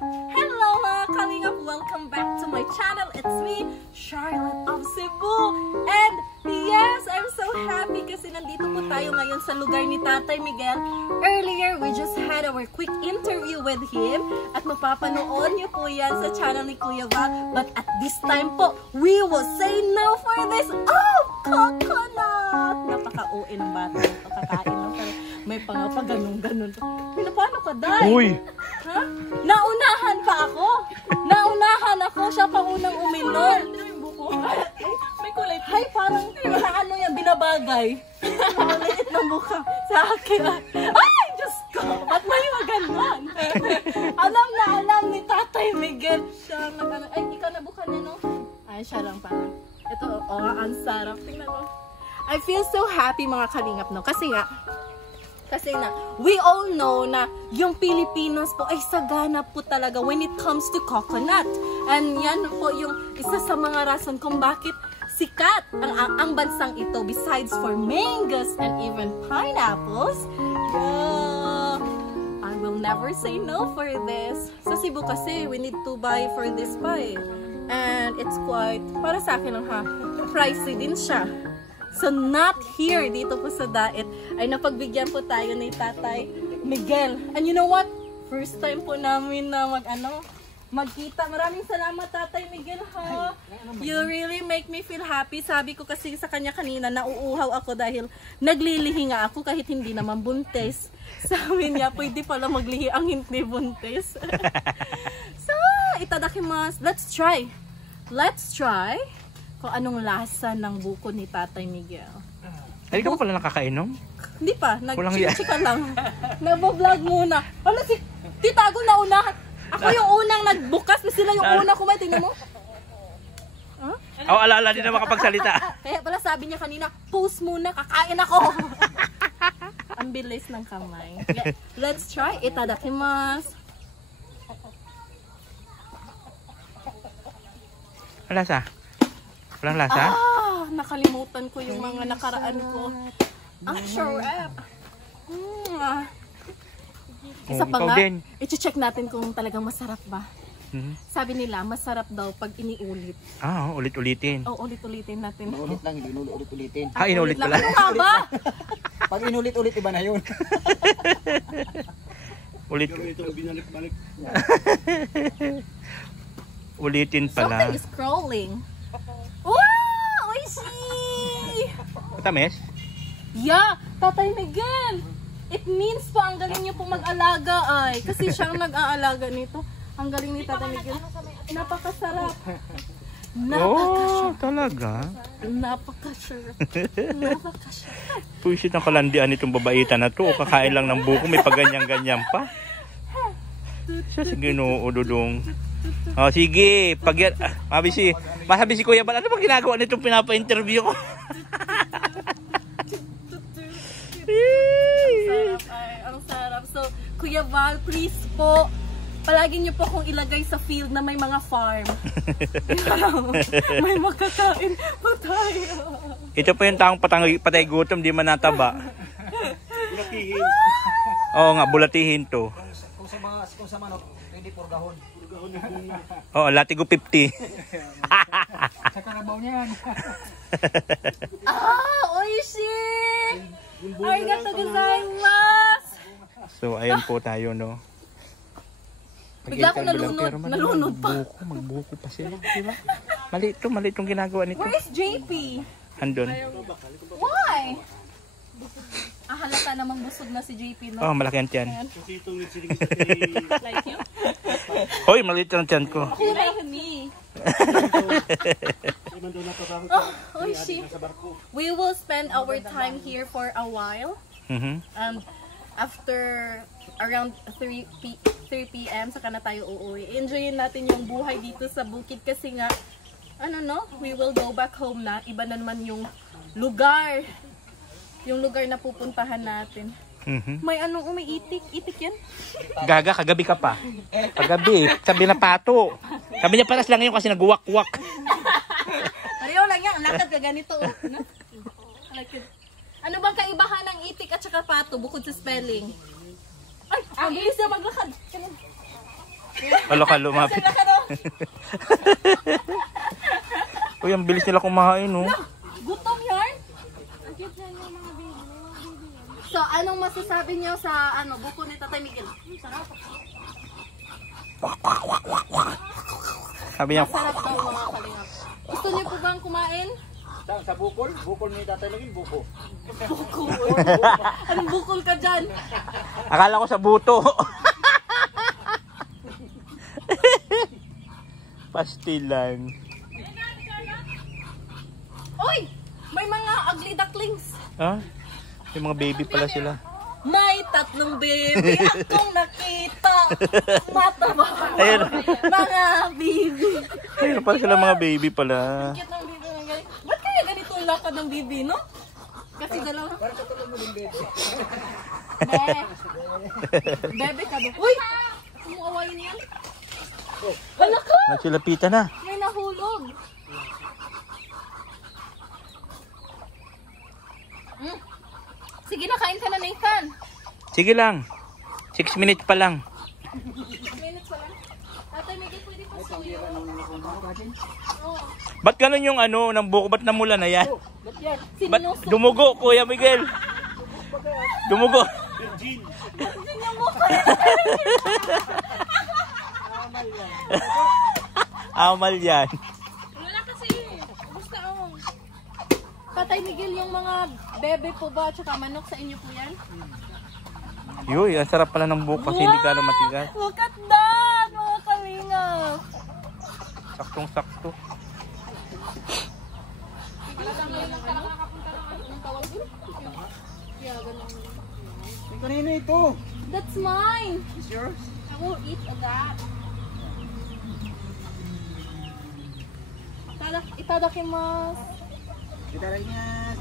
Hello mga kalingap! Welcome back to my channel. It's me, Charlotte of Cebu. And yes, I'm so happy kasi nandito po tayo ngayon sa lugar ni Tatay Miguel. Earlier, we just had our quick interview with him. At mapapanood niyo po yan sa channel ni Kuya Val. But at this time po, we will say no for this. Oh, coconut! Napaka-OA ng bata. Kakain lang pero may ganun-ganun. Paano ka, Day? Uy! Ha? Naunahan pa ako! Naunahan ako! Siya pa unang uminom! May kulay. Hay, parang ano yan, binabagay. Ang liit ng mukha sa akin. Ay, Diyos ko! Ba't may maganon? Alam na alam ni Tatay Miguel. Siya nag-ano. Ay, ikaw nabukan niya, no? Ay, siya lang parang. Ito, ang sarap. Tingnan mo. I feel so happy mga kalingap, no? Kasi na, we all know na yung Pilipinos po ay sagana po talaga when it comes to coconut. And yan po yung isa sa mga rason kung bakit sikat ang bansang ito besides for mangoes and even pineapples. Yeah, I will never say no for this. Sa Cebu kasi, we need to buy for this pa eh. And it's quite, para sa akin lang ha, pricey din siya. So not here, dito po sa Daet, ay napagbigyan po tayo ni Tatay Miguel. And you know what? First time po namin na magkita. Maraming salamat Tatay Miguel ha. You really make me feel happy. Sabi ko kasi sa kanya kanina, nauuhaw ako dahil naglilihi nga ako kahit hindi naman buntis. Sabi niya, pwede pala maglihi ang hindi buntis. So, itadakimasu. Let's try. Let's try kung anong lasa ng buko ni Tatay Miguel. Hindi ka pa pala nakakainom? Hindi pa, nag-chika lang. Nag-vlog muna. Ano si Titago na unahan? Ako yung unang nagbukas, sila yung unang kumain. Tingnan mo. Huh? Oh, ala-ala din na makapagsalita. Kaya pala sabi niya kanina, post muna, kakain ako. Ang bilis ng kamay. Let's try. Itadakimasu. Lasa? Walang lasa? Ah, nakalimutan ko yung mga nakaraan ko. Ang sarap. Isa pa nga, i-check natin kung talagang masarap ba. Sabi nila, masarap daw pag iniulit. Ah, ulit-ulitin. Oo, ulit-ulitin natin. Ulit lang, hindi ulit-ulitin. Ah, inulit pala. Ano nga ba? Pag inulit-ulit, iba na yun. Ulit. Ulitin pala. Something is crawling. Wow! Oishi! Tamis? Yeah! Tatay Miguel! It means po ang galing niyo po mag-alaga ay. Kasi siyang nag-aalaga nito. Ang galing ni Tatay Miguel. Napakasarap. Oh, talaga? Napakasarap. Napakasarap. Puisit ang kalandian itong babaitan na to. O kakain lang ng buko, may paganyan-ganyan pa. Siya si Ginoo, Dudong. Oh, sige, pag yan, masabi si Kuya Val, ano ba ginagawa nitong pinapa-interview ko? Ang sarap. So, Kuya Val, please po, palagi niyo po akong ilagay sa field na may mga farm. May makakain pa tayo. Ito po yung taong patay gutom, di man nataba. Bulatihin. Oo nga, bulatihin to. Kung sa manok, pwede purgahon. Oo, latigo 50. Sa karabaw niyan. Oishi! Arigato gozaimasu! So, ayan po tayo, no? Bigla akong nalunod pa. Magbuko pa sila, diba? Mali itong ginagawa nito. Where is JP? Andun. Why? Halata namang busog na si JP, no? Oh, malaki ang tiyan. Like you? Hoy, maliit ang tiyan ko. You like me. Oishi. We will spend our time here for a while. And after around 3 p.m. saka na tayo uuwi. Enjoyin natin yung buhay dito sa bukid kasi nga, we will go back home na. Iba na naman yung lugar. Yung lugar na pupuntahan natin. May umiitik. Itik yan? Gaga, kagabi ka pa. Kagabi, sabi na pato. Sabi niya paras lang yun kasi nagwak-wak. Pareho lang yan. Ang lakad ka ganito. Ano bang kaibahan ng itik at saka pato bukod sa spelling? Ay, ang bilis na maglakad. Wala ka lumapit. Uy, ang bilis nila kumain, no? Gutom yan? So, anong masasabi niyo sa buko ni Tatay Miguel? Sarap. Sabi niya, Sarap daw mga kalingap. Gusto niyo po bang kumain? Sa bukol? Bukol ni Tatay Miguel, buko. Bukol. Anong bukol ka dyan? akala ko sa buto. Pastilan. Uy! May mga ugly ducklings. Ha? Yung mga baby pala sila. May 3 baby akong nakita. Mataba. Ayun. Mga baby. Ayun pala sila mga baby pala. Cute ng baby ng ganito. Ba't kaya ganito yung lakad ng baby, no? Kasi dalawa. Parang katulad mo din, baby. Bebe ka doon. Uy! Umuawayin yan. Hala ka! Nagsilapitan na. May nahulog. Sige na, kain ka na, Nathan. Sige lang. 6 minutes pa lang. Minutes pa lang. Tatay Miguel, pwede pa suyo. Ba't ganun yung ng buko? Ba't namula na yan? Ba't Sinusok. dumugo, Kuya Miguel? Dumugo. Amal yan. Wala kasi. Basta Tatay Miguel, yung mga bebe po ba tsaka manok sa inyo po yan? Yuy, ang sarap pala ng buko kasi hindi gano'ng matigas. Look at that, mga kalingap. Saktong-sakto. Kanina ito. That's mine. Is yours? I will eat that. Itadakimasu. Itaraingat.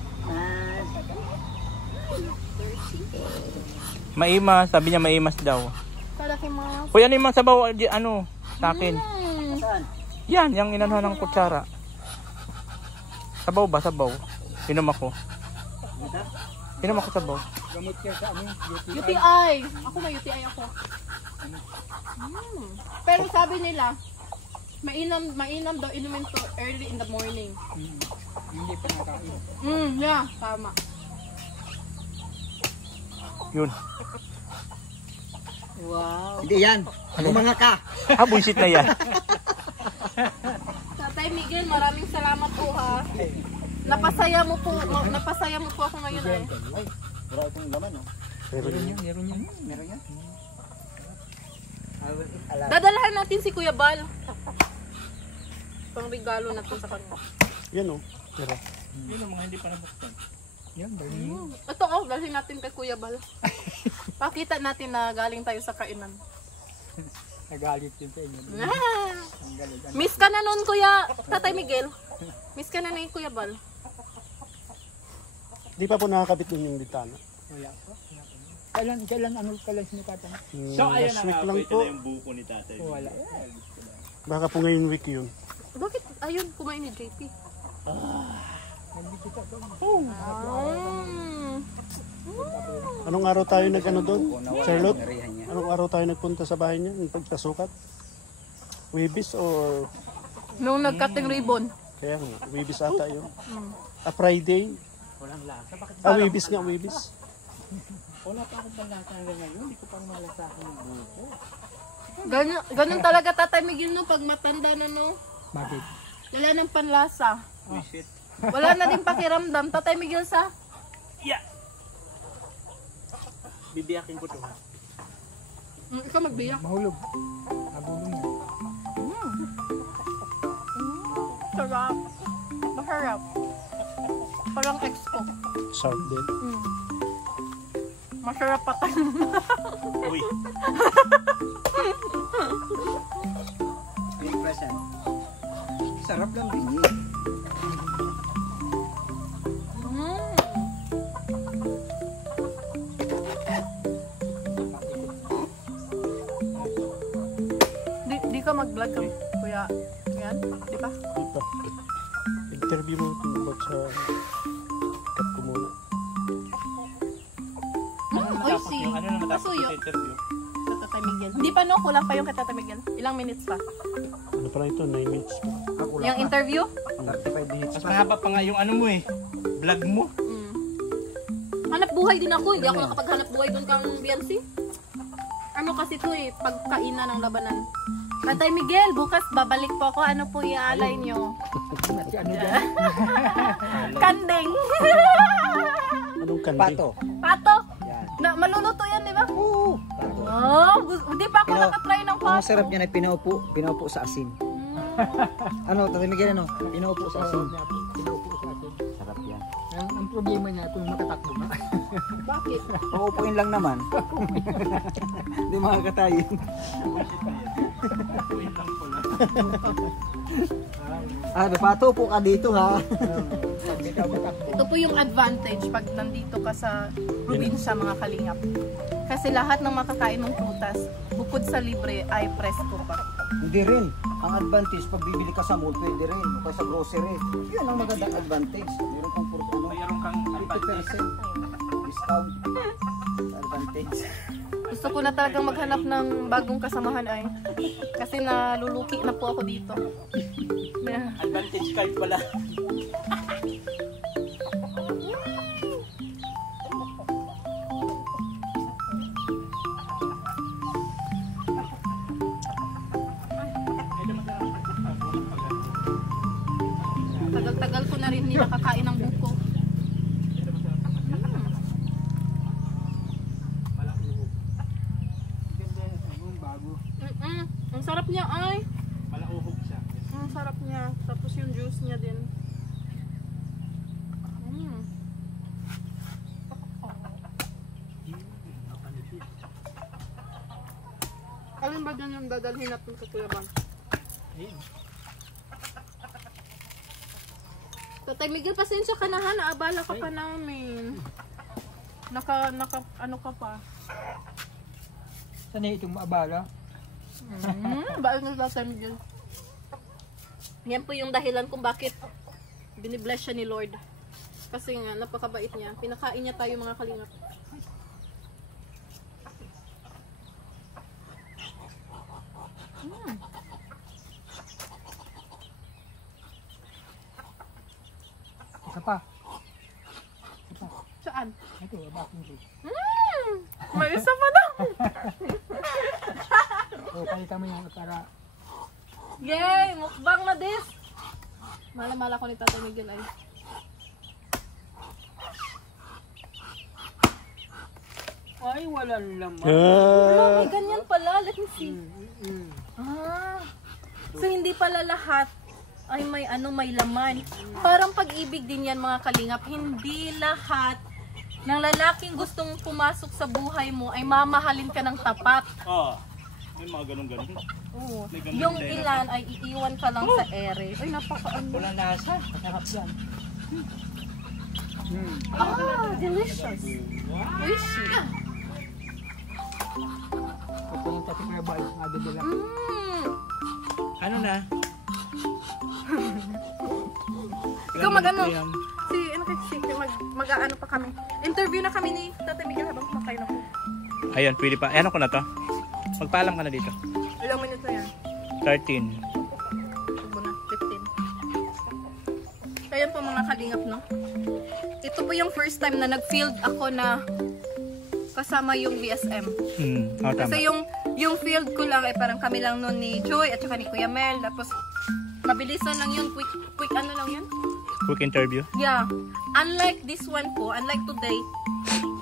Maimas, sabi niya maimas daw. Itadakimasu. Kuya, ano yung mga sabaw, sa akin? Saan? Yan, yung inanuhan ng kutsara. Sabaw ba? Sabaw. Inom ako. Inom ako sabaw. Gamot ka sa amin. UTI. Ako may UTI ako. Pero sabi nila, mainam daw inumin to early in the morning. Hindi pa nakain. Yeah, tama. Yun. Wow. Hindi yan. Mga ka. Buisit na yan. Tatay Miguel, maraming salamat po ha. Napasaya mo po ako ngayon eh. Ay, wala itong laman, no? Meron yan. Dadalhan natin si Kuya Bal. Pangregalo natin sa kanya. Yan, oh. Pero, Yun ang mga hindi pa nabuksan. yan, Ito dalhin natin kay Kuya Bal. Pakita natin na galing tayo sa kainan. nagalit yun sa inyo. Ang galit. Miss ka na nun, Kuya Tatay Miguel. Miss ka na Kuya Bal. Di pa po nakakabit nun yung litana. Wala pa. Kailan ano pala sinukatan? Last week lang po. buko ni tatay. Wala. Baka po ngayon week yun. Bakit ayun kumain ni JP? Anong araw tayo doon? Charlotte? Anong araw tayo nagpunta sa bahay niya? Yung pagpasukat? Wibis or... Nung nagkating ribbon. Kaya nga, Wibis ata yun. Friday? Walang lasa. Bakit Wibis nga, Wibis. wala pa akong panlasa hanggang ngayon? Hindi ko pang malasahan ng buko. Ganun talaga Tatay Miguel no pag matanda na no. Bakit? Wala nang panlasa. Wala na din pakiramdam. Tatay Miguel sa Yeah. Bibiyakin ko to. ikaw magbiyak. Mahulog. Nagulong yan. Sarap. Masarap. Parang ex ko. Sarap din. Masarap pa tayo. Uy. Yung present. Sarap lang din yun. Di ka mag-vlog ka, Kuya. Yan, di ba? Ito. Interview mo about sa... Cut ko muna. Oy, si. Ano na natapos Pasuyo. sa interview? Sa Tatay Tatay Miguel. Hindi pa no, kulang pa yung kay Tatay Miguel. Ilang minutes pa? Ano pala ito? 9 minutes pa. Yung interview? 35 minutes. Mas mahaba pa nga yung ano mo eh. Vlog mo. Hanap buhay din ako. Hindi ako nakapaghanap buhay doon kang BLC. Ano kasi to eh, pagkainan ng labanan. Tatay Miguel, bukas babalik po ako. Ano po iaalay nyo? Kandeng. Anong kandi? Pato. Pato. Yan. Na, maluluto yan, di ba? Oo. Pato. Oh, hindi pa ako nakatry ng pato. Ang masarap niya na pinaupo sa asin. Ano, Tatay Miguel, ano? Pinaupo sa asin. Sarap yan. Ang problema niya kung makatakbo na. Bakit? Pauupuin lang naman. Hindi makakatayin. Pato po ka dito ha. Ito po yung advantage pag nandito ka sa probinsya, mga kalingap. Kasi lahat ng makakain mong prutas, bukod sa libre, ay presko pa. Hindi rin. Ang advantage, pag bibili ka sa mall, pwede rin. O kaya sa grocery. Yun ang magandang advantage. Meron kang puro ano, Mayroon kang 50% discount. Advantage. Gusto ko na talagang maghanap ng bagong kasamahan ay. Kasi naluluki na po ako dito. advantage card pala. Tagal-tagal ko na rin hindi nakakain ng buko. Ang sarap niya ay. Malauhog siya. Ang sarap niya. Tapos yung juice niya din. Alin ba dyan yung dadalhin natin sa Kuyaban? Tatay Miguel, pasensya ka na ha. Naabala ka pa namin. Ano ka pa? Sanay itong maabala. Bakit na Tatay Miguel? Yan po yung dahilan kung bakit binibless siya ni Lord. Kasi nga, napakabait niya. Pinakain niya tayo mga kalingap. Isa pa. Saan? Ito, baking ko. May isa pa daw! O, palitan mo yung para Yay! Mukbang na this! Mala-mala ko ni Tatay Miguel ay. ay walang laman. Wala, may ganyan pala. Let me see. So hindi pala lahat ay may may laman. Parang pag-ibig din yan mga kalingap. Hindi lahat ng lalaking gustong pumasok sa buhay mo ay mamahalin ka ng tapat. May mga ganun-ganun. Oo. May ganun Yung din. ilan ay iiwan ka lang sa ere. Ay, napaka-ano. Walang lasa. Masarap yan. Delicious. Oishi. Pupunta si Kuya Bal. Nadadala. Ano na? Ikaw mag-ano? Mag-ano pa kami. Interview na kami ni Tatay Miguel habang kumakain ako. Ayun, pwede pa. Ano ko na to? Magpaalam ka na dito. Ilang minutes na yan? 13. Tubo na, 15. Ayan po mga kalingap, no? Ito po yung first time na nag-field ako na kasama yung VSM. Tama. Kasi yung field ko lang ay parang kami lang noon ni Joy at saka ni Kuya Mel. Tapos mabilisan lang yun, quick ano lang yun? Quick interview. Yeah. Unlike this one po, unlike today,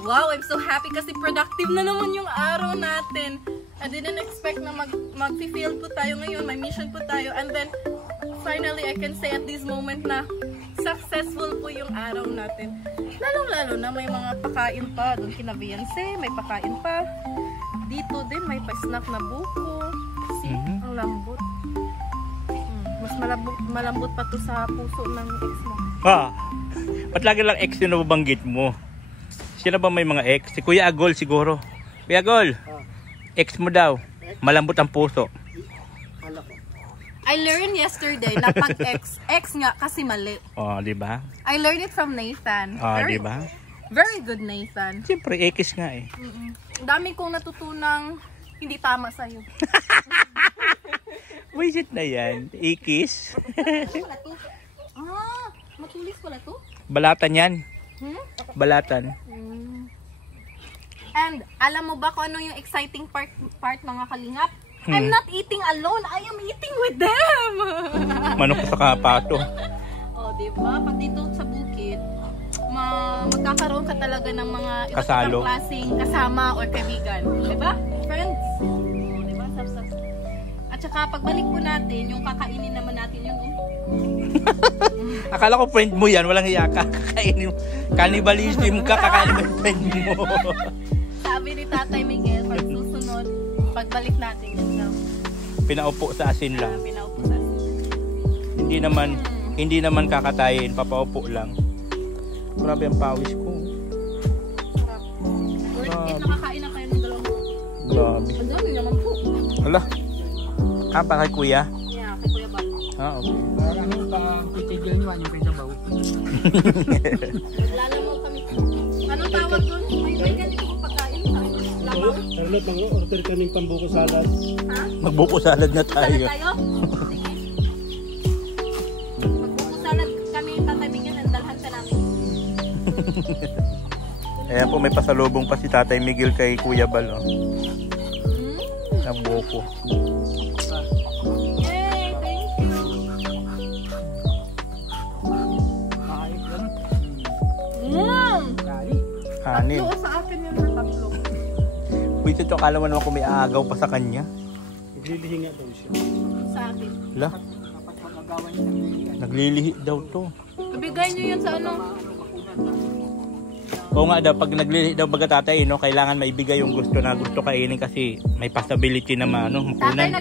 wow, I'm so happy kasi productive na naman yung araw natin. I didn't expect na mag-field po tayo ngayon, may mission po tayo. And then, finally, I can say at this moment na successful po yung araw natin. Lalong-lalo na may mga pakain pa. Doon kina Viance, may pakain pa. Dito din, may pa-snack na buko. See, ang lambot. Mas malambot pa to sa puso ng ex mo. Ba't lagi lang ex yung nababanggit mo? Sino ba may mga ex? Si Kuya Agol siguro. Kuya Agol, ex mo daw. Malambot ang puso. I learned yesterday na pag ex nga kasi mali. Di ba? I learned it from Nathan. Di ba? Very good Nathan. Siyempre, ex nga eh. Dami kong natutunang hindi tama sa'yo. Wisit na yan. Ikis. Pala to. Matulis pala to. Balatan yan. Balatan. And alam mo ba kung ano yung exciting part mga kalingap? I'm not eating alone. I am eating with them. Manok sa kapato. Oh, diba? Pag dito sa bukid, magkakaroon ka talaga ng mga iba't Kasalo. ibang klaseng kasama or kaibigan. Diba? Friends. Oh, diba? At saka pagbalik po natin, yung kakainin naman natin yun. Akala ko friend mo yan. Walang hiya ka. Kakainin mo. Cannibalism ka. Kakainin mo yung friend mo. Sabi ni Tatay Miguel, pag susunod, pagbalik natin yun na. Pinaupo sa asin lang. Pinaupo sa asin. Hindi naman kakatayin. Papaupo lang. Grabe ang pawis ko. Sarap. Worth it, nakakain na kayo ng dalawang buko. Grabe. Ang dami naman po. Hala. Pa kay kuya? Yeah, kay Kuya Bal. Okay. Parang ano, titigil nyo yung kay sabaw. Naglalamaw kami. Anong tawag doon? May ganito kong pagkain. Lamaw? Charlotte, mag-order ka ng pambuko salad. Ha? Magbuko salad na Salad tayo. tayo? Sige. Magbuko salad kami, Tatay Miguel, ang dalhan ka namin. Ayan po, may pasalubong pa si Tatay Miguel kay Kuya Bal. Oh. Nabuko. Yay! Thank you! Kahit yan. Kali. Kanin. Tatlo sa akin yun, tatlo. Wait, ito akala mo naman kung may aagaw pa sa kanya. Naglilihi nga daw siya. Sa akin. Hala, Dapat magagawan niya ng lilihan. naglilihi daw to. Ibigay niyo yun sa ano? Oo nga daw, pag naglilihi daw baga tatay, no, kailangan maibigay yung gusto na gusto kainin kasi may possibility na makunan.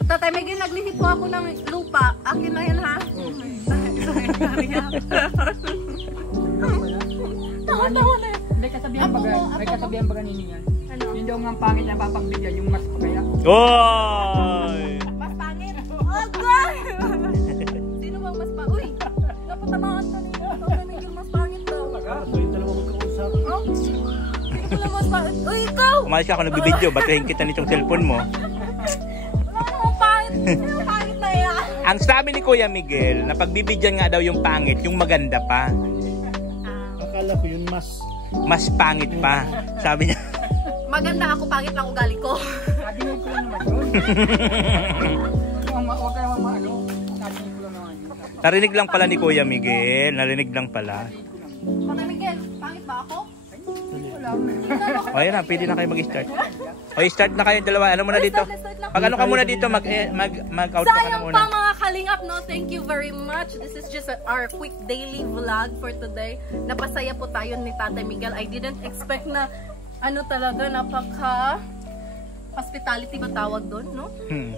Tatay Miguel, naglihi po ako ng lupa. Akin na yan, ha? Tawa-tawa na. May kasabihan ba ganiniyan? Ano? Yun daw nga ang pangit na papagbigyan, yung mas kaya. Oy! Mas pangit. Oh, God! Sino bang mas pangit? Uy! Dapat tamaan ka niya. Tatay Miguel, mas pangit daw. So yung dalawa magkausap. Oh? Sino pala mas pangit? Uy, ikaw! Umalis ka ako nagbibideo, batuhin kita nitong cellphone mo. Wala namang pangit. Sino pangit na yan? Ang sabi ni Kuya Miguel, na pagbibidyan nga daw yung pangit, yung maganda pa. Akala ko yun Mas pangit pa. Sabi niya. Maganda ako, pangit lang ugali ko. Nadinig ko lang naman yun. Huwag ka naman maano. Nadinig ko lang naman yun. Narinig lang pala ni Kuya Miguel. Narinig lang pala. Tatay Miguel, pangit ba ako? O yan na, pwede na kayo mag-start. O start na kayo dalawa. Ano muna dito? Pag ano ka muna dito, mag-out ka na Sayang muna. pa mga kalingap, no? Thank you very much. This is just our quick daily vlog for today. Napasaya po tayo ni Tatay Miguel. I didn't expect na ano talaga, napaka hospitality ba tawag doon, no?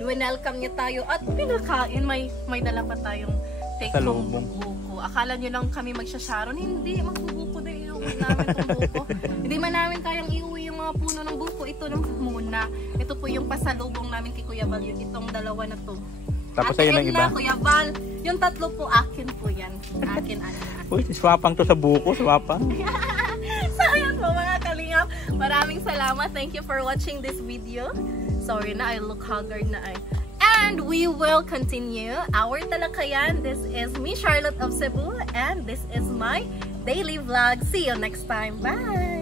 Welcome niya tayo at pinakain. May dala pa tayong take home Salubong. buko. Akala nyo lang kami magsasharon. Hindi, magbubuko na iuwi namin itong buko. Hindi man namin kayang iuwi yung mga puno ng buko. Ito lang muna. Ito po yung pasalubong namin kay Kuya Bal. Itong dalawa na to. Tapos Ate ayun ang Edna, iba. Kuya Bal. Yung tatlo po, akin po yan. Akin. Uy, swapang to sa buko, swapang. Sayang po mga kalingap. Maraming salamat. Thank you for watching this video. Sorry na, I look haggard na ay. And we will continue our talakayan. This is me, Charlotte of Cebu, and this is my daily vlog. See you next time. Bye!